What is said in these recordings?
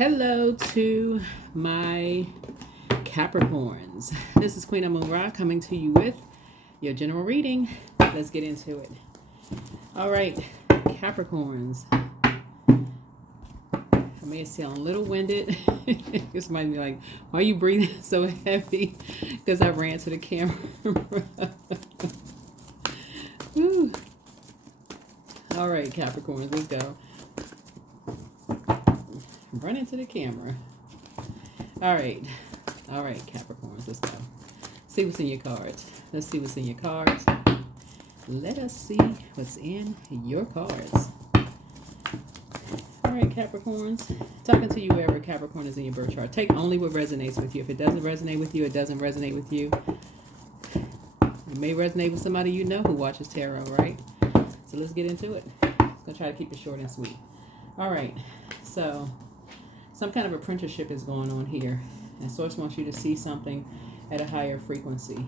Hello to my Capricorns. This is Queen Amun Ra coming to you with your general reading. Let's get into it. All right, Capricorns. I may sound a little winded. This might be like, why are you breathing so heavy? Because I ran to the camera. Woo. All right, Capricorns, let's go. Run into the camera. All right, Capricorns, let's go. See what's in your cards. Let's see what's in your cards. Let us see what's in your cards. All right, Capricorns. Talking to you wherever Capricorn is in your birth chart. Take only what resonates with you. If it doesn't resonate with you, it doesn't resonate with you. It may resonate with somebody you know who watches tarot, right? So let's get into it. I'm going to try to keep it short and sweet. All right, so some kind of apprenticeship is going on here. And Source wants you to see something at a higher frequency.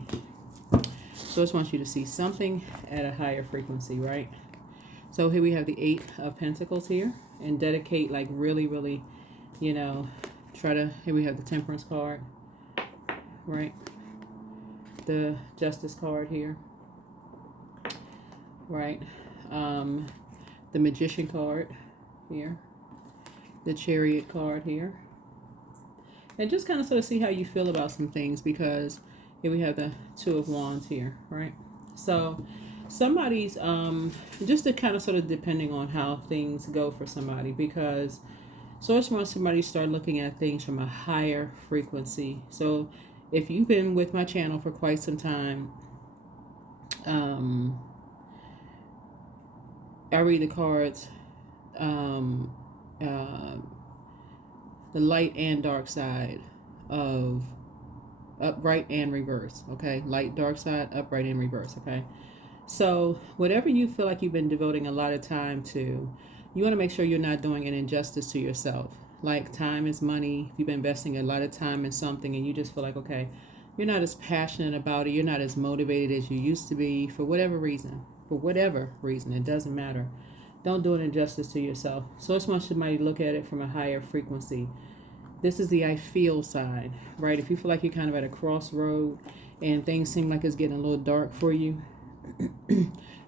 Source wants you to see something at a higher frequency, right? So here we have the Eight of Pentacles here. And dedicate, like really, really, you know, here we have the Temperance card, right? The Justice card here, right? The Magician card here. The Chariot card here. And just kind of sort of see how you feel about some things, because here we have the Two of Wands here, right? So somebody's just to kind of sort of depending on how things go for somebody, because Source wants somebody to start looking at things from a higher frequency. So if you've been with my channel for quite some time, I read the cards, the light and dark side of upright and reverse. Okay, light, dark side, upright and reverse. Okay, so whatever you feel like you've been devoting a lot of time to, you want to make sure you're not doing an injustice to yourself. Like, time is money. If you've been investing a lot of time in something and you just feel like, okay, you're not as passionate about it, you're not as motivated as you used to be, for whatever reason, it doesn't matter. Don't do an injustice to yourself. Source wants somebody to look at it from a higher frequency. This is the I feel side, right? If you feel like you're kind of at a crossroad and things seem like it's getting a little dark for you,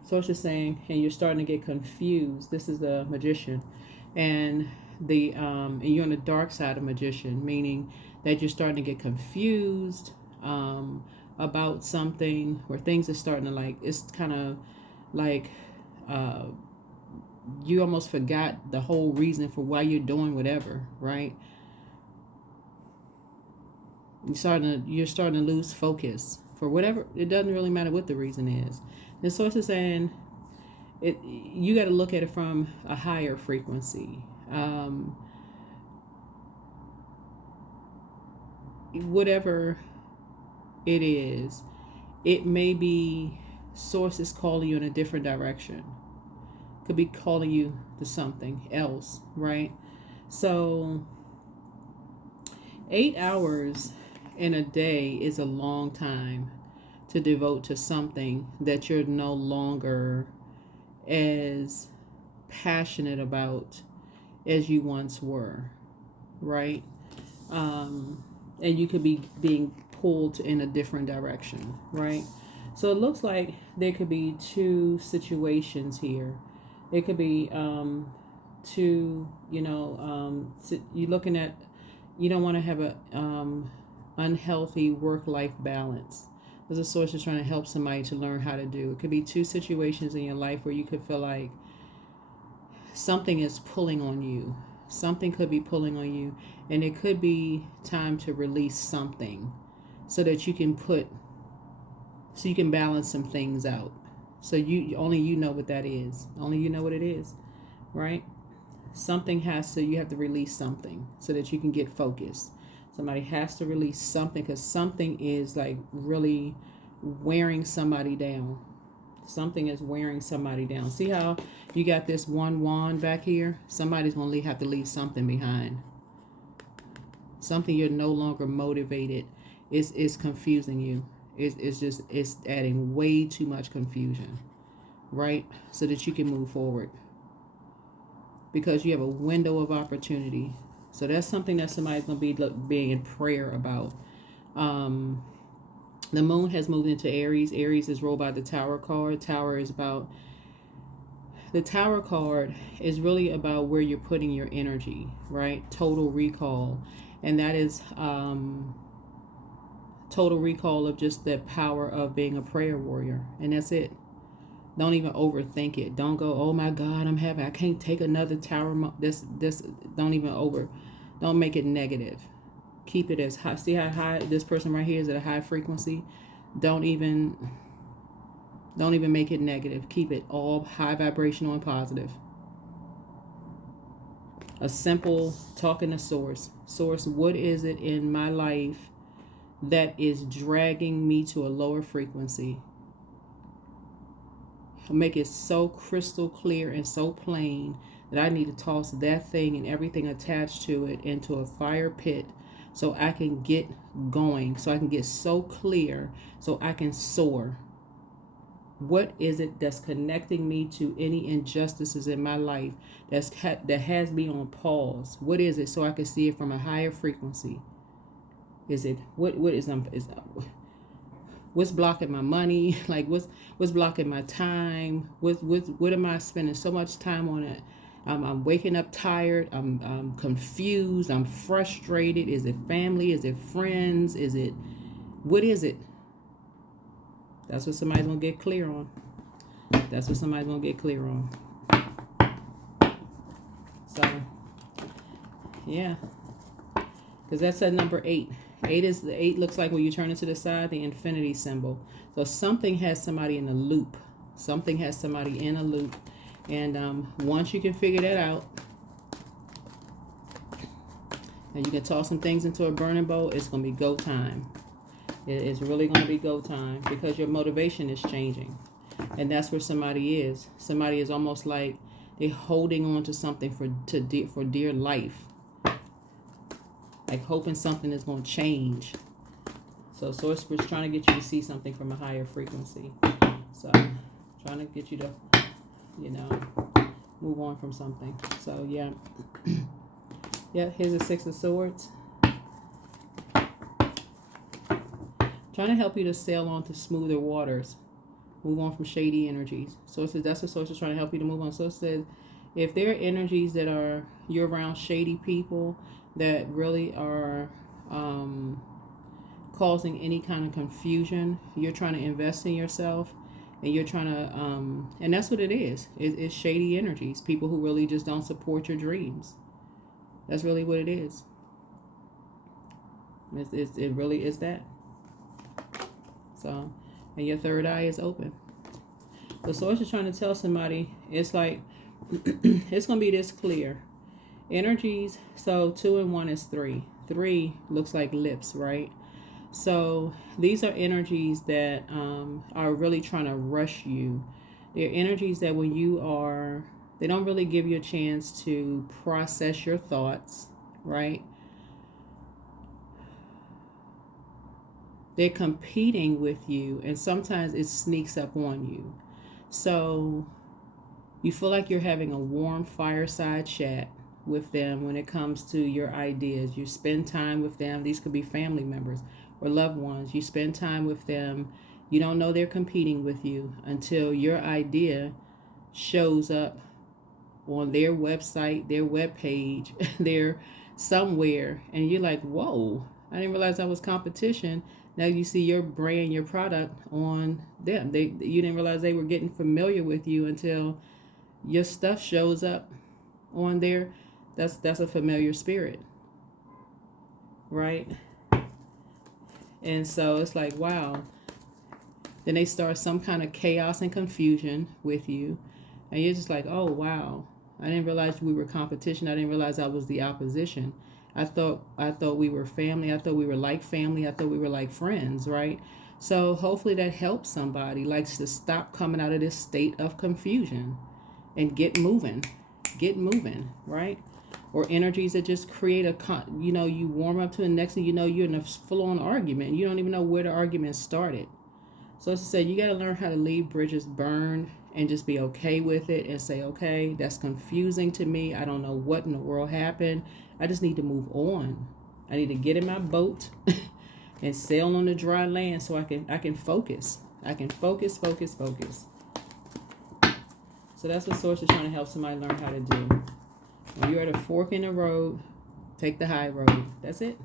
Source is saying, and you're starting to get confused. This is the Magician, and and you're on the dark side of Magician, meaning that you're starting to get confused about something, where things are starting to, like, it's kind of like you almost forgot the whole reason for why you're doing whatever, right? You're starting to lose focus for whatever. It doesn't really matter what the reason is. The Source is saying you got to look at it from a higher frequency. Whatever it is, it may be Source is calling you in a different direction. Could be calling you to something else, right? So 8 hours in a day is a long time to devote to something that you're no longer as passionate about as you once were, right? And you could be being pulled in a different direction, right? So it looks like there could be two situations here. It could be you're looking at, you don't want to have a unhealthy work-life balance. There's a Source is trying to help somebody to learn how to do. It could be two situations in your life where you could feel like something is pulling on you. Something could be pulling on you, and it could be time to release something so that you can balance some things out. So you know what that is. Only you know what it is, right? You have to release something so that you can get focused. Somebody has to release something, because something is like really wearing somebody down. Something is wearing somebody down. See how you got this one wand back here? Somebody's going to have to leave something behind. Something you're no longer motivated is confusing you. It's adding way too much confusion, right? So that you can move forward, because you have a window of opportunity. So that's something that somebody's going to be being in prayer about. The moon has moved into Aries. Aries is ruled by the Tower card. The Tower card is really about where you're putting your energy, right? Total recall. And that is total recall of just the power of being a prayer warrior. And that's it. Don't even overthink it. Don't go, oh my God, I'm happy. I can't take another tower. Don't make it negative. Keep it as high. See how high this person right here is at a high frequency? Don't even make it negative. Keep it all high vibrational and positive. A simple talking to source. Source, what is it in my life that is dragging me to a lower frequency? Make it so crystal clear and so plain that I need to toss that thing and everything attached to it into a fire pit so I can get going, so I can get so clear, so I can soar. What is it that's connecting me to any injustices in my life that has me on pause? What is it, so I can see it from a higher frequency? Is it what's blocking my money? Like what's blocking my time? What am I spending so much time on it? I'm waking up tired. I'm confused. I'm frustrated. Is it family? Is it friends? What is it? That's what somebody's gonna get clear on. So, yeah, because that's at number 8. 8 looks like when you turn it to the side, the infinity symbol. So something has somebody in a loop. And once you can figure that out, and you can toss some things into a burning bowl, it's going to be go time. It is really going to be go time because your motivation is changing. And that's where somebody is. Somebody is almost like they're holding on to something for dear life. Like hoping something is going to change. So Source was trying to get you to see something from a higher frequency. So trying to get you to, move on from something. So yeah. Yeah, here's a 6 of Swords. Trying to help you to sail on to smoother waters. Move on from shady energies. So that's what Source is trying to help you to move on. So it says, if there are energies that you're around shady people that really are causing any kind of confusion, you're trying to invest in yourself, and you're trying to, and that's what it is. It's shady energies. People who really just don't support your dreams. That's really what it is. It really is that. So, and your third eye is open. The Source is trying to tell somebody, it's like, it's going to be this clear. Energies, so 2 and 1 is 3. 3 looks like lips, right? So these are energies that are really trying to rush you. They're energies that when they don't really give you a chance to process your thoughts, right? They're competing with you, and sometimes it sneaks up on you. So you feel like you're having a warm fireside chat with them when it comes to your ideas. You spend time with them. These could be family members or loved ones. You spend time with them. You don't know they're competing with you until your idea shows up on their website, their webpage, they're somewhere, and you're like, whoa, I didn't realize that was competition. Now you see your brand, your product on them. You didn't realize they were getting familiar with you until your stuff shows up on there. That's a familiar spirit, right? And so it's like, wow. Then they start some kind of chaos and confusion with you, and you're just like, oh wow, I didn't realize we were competition. I didn't realize I was the opposition. I thought we were family. I thought we were like family. I thought we were like friends, right? So hopefully that helps somebody, like, to stop coming out of this state of confusion and get moving, right? Or energies that just create you warm up to the next thing you know, you're in a full-on argument. You don't even know where the argument started. So it's to say, you got to learn how to leave bridges burned and just be okay with it and say, okay, that's confusing to me. I don't know what in the world happened. I just need to move on. I need to get in my boat and sail on the dry land so I can focus. I can focus. So that's what Source is trying to help somebody learn how to do. When you're at a fork in the road, take the high road. That's it.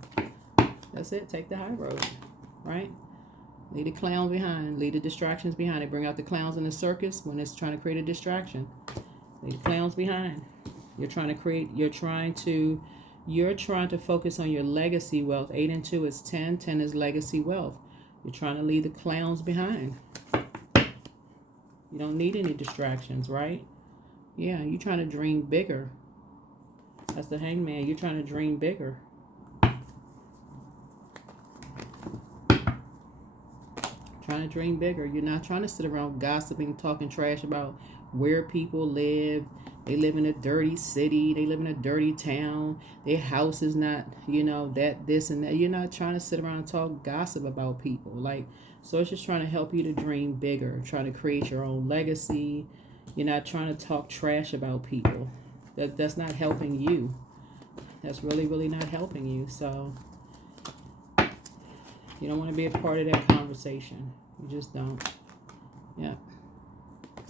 Take the high road, right? Leave the clowns behind. Leave the distractions behind. They bring out the clowns in the circus when it's trying to create a distraction. Leave the clowns behind. You're trying to focus on your legacy wealth. 8 and 2 is 10. 10 is legacy wealth. You're trying to leave the clowns behind. You don't need any distractions, right? Yeah, you're trying to dream bigger. That's the Hangman. You're trying to dream bigger. Trying to dream bigger. You're not trying to sit around gossiping, talking trash about where people live. They live in a dirty city. They live in a dirty town. Their house is not, that, this, and that. You're not trying to sit around and talk gossip about people. So it's just trying to help you to dream bigger, trying to create your own legacy. You're not trying to talk trash about people. That's not helping you. That's really, really not helping you. So you don't want to be a part of that conversation. You just don't. Yeah.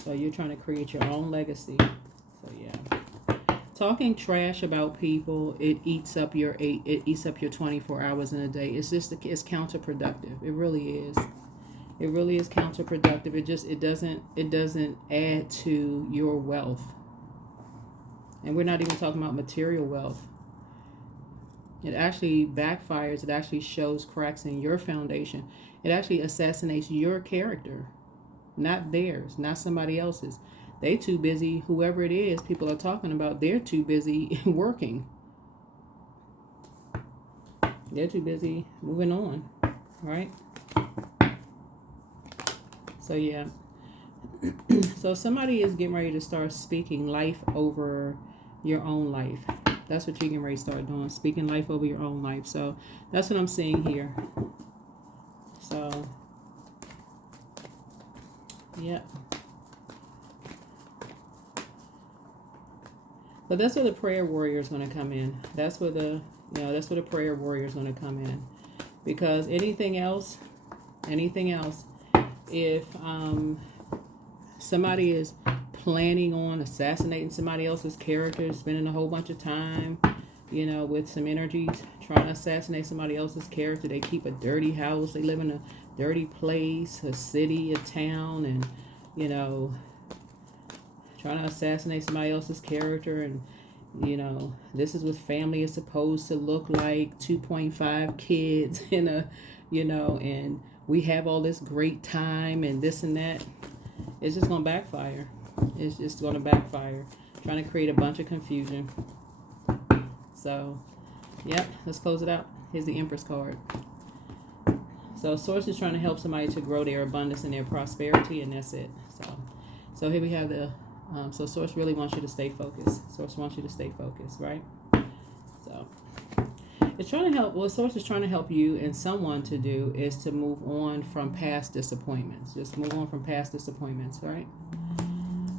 So you're trying to create your own legacy. So yeah. Talking trash about people, it eats up your 24 hours in a day. It's counterproductive. It really is. It really is counterproductive. It doesn't add to your wealth. And we're not even talking about material wealth. It actually backfires. It actually shows cracks in your foundation. It actually assassinates your character, not theirs, not somebody else's. They too busy, whoever it is people are talking about, they're too busy working. They're too busy moving on, right? So yeah. So somebody is getting ready to start speaking life over your own life. That's what you're getting ready to start doing, speaking life over your own life. So that's what I'm seeing here. So, yeah. But that's where the prayer warrior is going to come in. That's where the prayer warrior is going to come in. Because anything else, if somebody is planning on assassinating somebody else's character, spending a whole bunch of time, with some energies, trying to assassinate somebody else's character. They keep a dirty house. They live in a dirty place, a city, a town, and, trying to assassinate somebody else's character. And, this is what family is supposed to look like. 2.5 kids in a, and we have all this great time and this and that. It's just going to backfire. It's just going to backfire. Trying to create a bunch of confusion. So, yep, let's close it out. Here's the Empress card. So, Source is trying to help somebody to grow their abundance and their prosperity, and that's it. So here we have the, so Source really wants you to stay focused. Source wants you to stay focused, right? So, it's trying to help, what Source is trying to help you and someone to do is to move on from past disappointments. Just move on from past disappointments, right?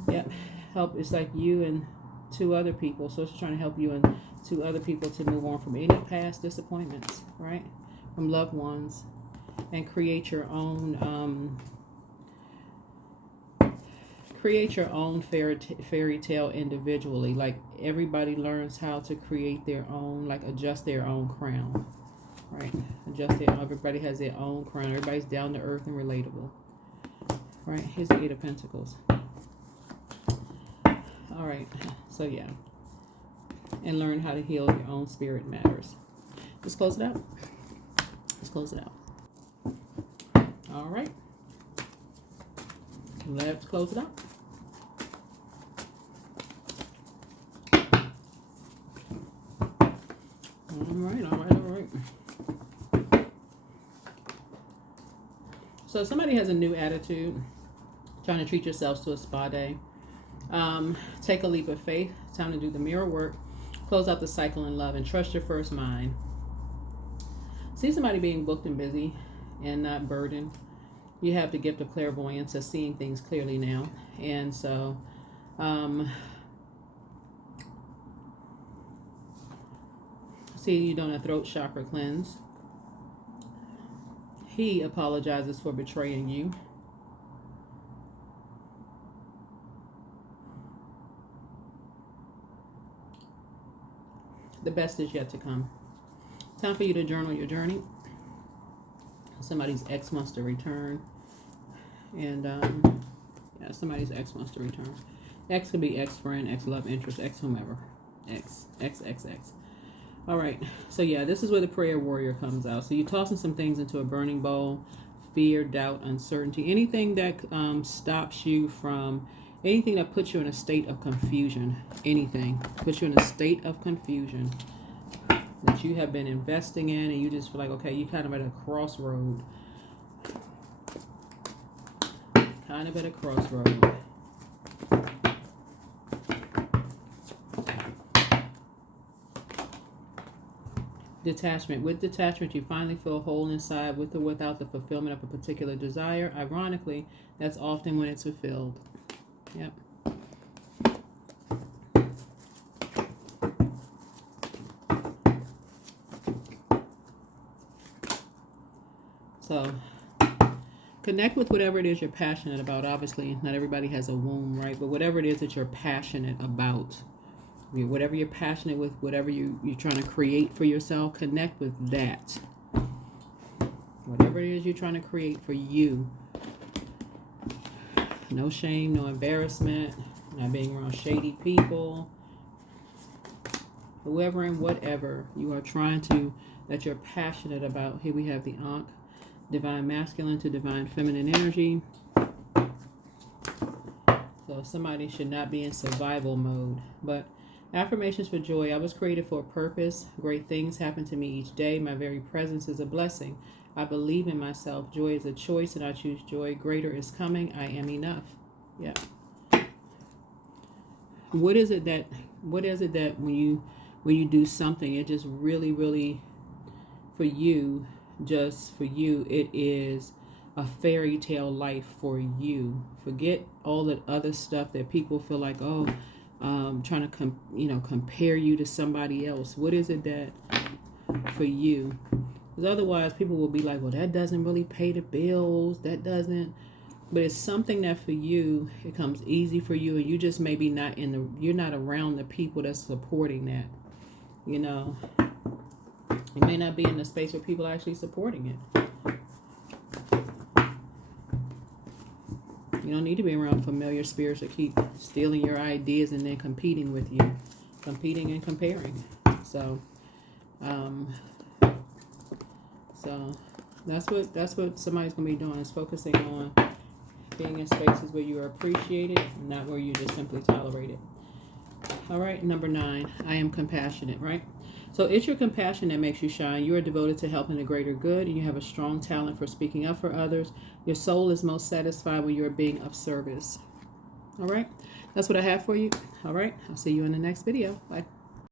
Yep. Help. It's like you and 2 other people. So it's trying to help you and 2 other people to move on from any past disappointments, right? From loved ones, and create your own fairy tale individually. Like everybody learns how to create their own, like adjust their own crown, right? Everybody has their own crown. Everybody's down to earth and relatable, right? Here's the 8 of Pentacles. All right, so yeah, and learn how to heal your own spirit matters. Let's close it out. All right, let's close it out. All right. So somebody has a new attitude, trying to treat yourselves to a spa day. Take a leap of faith. Time to do the mirror work. Close out the cycle in love and trust your first mind. See somebody being booked and busy and not burdened. you have the gift of clairvoyance, of seeing things clearly now. And so, see you doing a throat chakra cleanse. He apologizes for betraying you. The best is yet to come. Time for you to journal your journey. Somebody's ex wants to return. And, yeah, somebody's ex wants to return. Ex could be ex-friend, ex-love interest, ex-whomever. Ex. All right. So, yeah, this is where the prayer warrior comes out. So you're tossing some things into a burning bowl. Fear, doubt, uncertainty. Anything that stops you from... Anything that puts you in a state of confusion. Anything. Puts you in a state of confusion that you have been investing in, and you just feel like, okay, you kind of at a crossroad. Kind of at a crossroad. Detachment. With detachment, you finally feel whole inside, with or without the fulfillment of a particular desire. Ironically, that's often when it's fulfilled. Yep. So, connect with whatever it is you're passionate about. Obviously, not everybody has a womb, right? But whatever it is that you're passionate about, whatever you're passionate with, whatever you're trying to create for yourself, connect with that. Whatever it is you're trying to create for you. No shame, no embarrassment, not being around shady people. Whoever and whatever you are trying to, that you're passionate about. Here we have the Ankh. Divine masculine to divine feminine energy. So somebody should not be in survival mode. But affirmations for joy. I was created for a purpose. Great things happen to me each day. My very presence is a blessing. I believe in myself. Joy is a choice, and I choose joy. Greater is coming. I am enough. Yeah. What is it that when you do something, it just really for you, it is a fairy tale life for you. Forget all that other stuff that people feel like, trying to compare you to somebody else. What is it that for you? Because otherwise people will be like, well, that doesn't really pay the bills. That doesn't. But it's something that for you, it comes easy for you, and you just maybe you're not around the people that's supporting that. You know, you may not be in the space where people are actually supporting it. You don't need to be around familiar spirits that keep stealing your ideas and then competing with you. Competing and comparing. So that's what somebody's going to be doing, is focusing on being in spaces where you are appreciated, not where you just simply tolerate it. All right, number 9, I am compassionate, right? So it's your compassion that makes you shine. You are devoted to helping the greater good, and you have a strong talent for speaking up for others. Your soul is most satisfied when you are being of service. All right, that's what I have for you. All right, I'll see you in the next video. Bye.